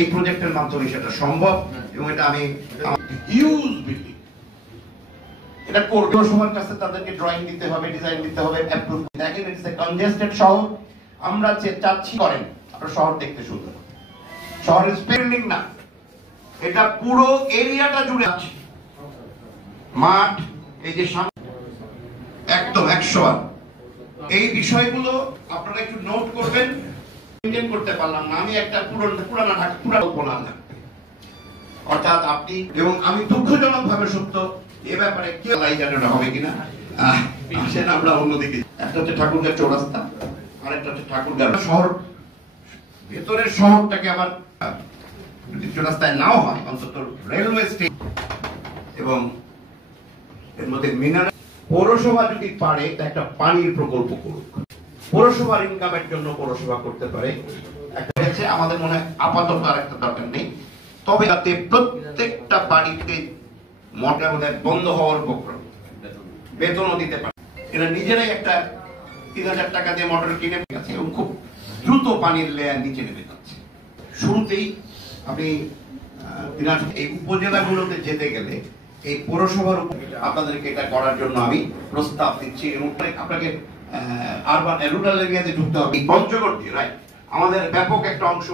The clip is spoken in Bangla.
এই প্রজেক্টের মাধ্যমে সেটা সম্ভব এবং এটা আমি হিউজ বিল্ডিং এটা করবে সবার কাছে তাদেরকে ড্রয়িং দিতে হবে, ডিজাইন দিতে হবে, অ্যাপ্রুভ দেখেন ইটস এ কনজেস্টেড শহর। আমরা যে চাচ্ছি করেন আপনার শহর দেখতে সুন্দর, শহরের বিল্ডিং না, এটা পুরো এরিয়াটা জুড়ে আছে, মাঠ এই যে একদম 100 এই বিষয়গুলো আপনারা একটু নোট করবেন। মেইনটেইন করতে পারলাম না আমি একটা পুরানা ঢাকা কল্পনা না, অর্থাৎ আপনি এবং আমি দুঃখজনক ভাবে সত্য এ ব্যাপারে কি লাই জানেন হবে কিনা আসেন আমরা অন্যদিকে। একটা হচ্ছে ঠাকুরগাঁও চৌরাস্তা, আরেকটা হচ্ছে ঠাকুরগাঁও শহর, ভেতরের শহরটাকে আবার যদি চৌরাস্তায় নাও হয় অন্তত রেলওয়ে স্টেশন এবং এর মধ্যে মিনার। পৌরসভা যদি পারে তা একটা পানির প্রকল্প করুক, পৌরসভার ইনকামের জন্য পৌরসভা করতে পারে। একটা আমাদের মনে হয় আপাতত আর একটা দরকার নেই, তবে যাতে প্রত্যেকটা বাড়িতে মোটর বন্ধ হওয়ার উপক্রম, বেতনও দিতে পারে। এরা নিজেরাই একটা 3000 টাকা দিয়ে মোটর কিনে গেছে এবং খুব দ্রুত পানির লেয়ার নিচে নেমে যাচ্ছে। শুরুতেই আপনি এই উপজেলাগুলোতে যেতে গেলে এই পৌরসভার আপনাদেরকে এটা করার জন্য আমি প্রস্তাব দিচ্ছি এবং আপনাকে আরবান রুরাল এরিয়াতে ঢুকতে হবে। পঞ্চগড় দিয়ে রাইট আমাদের ব্যাপক একটা অংশ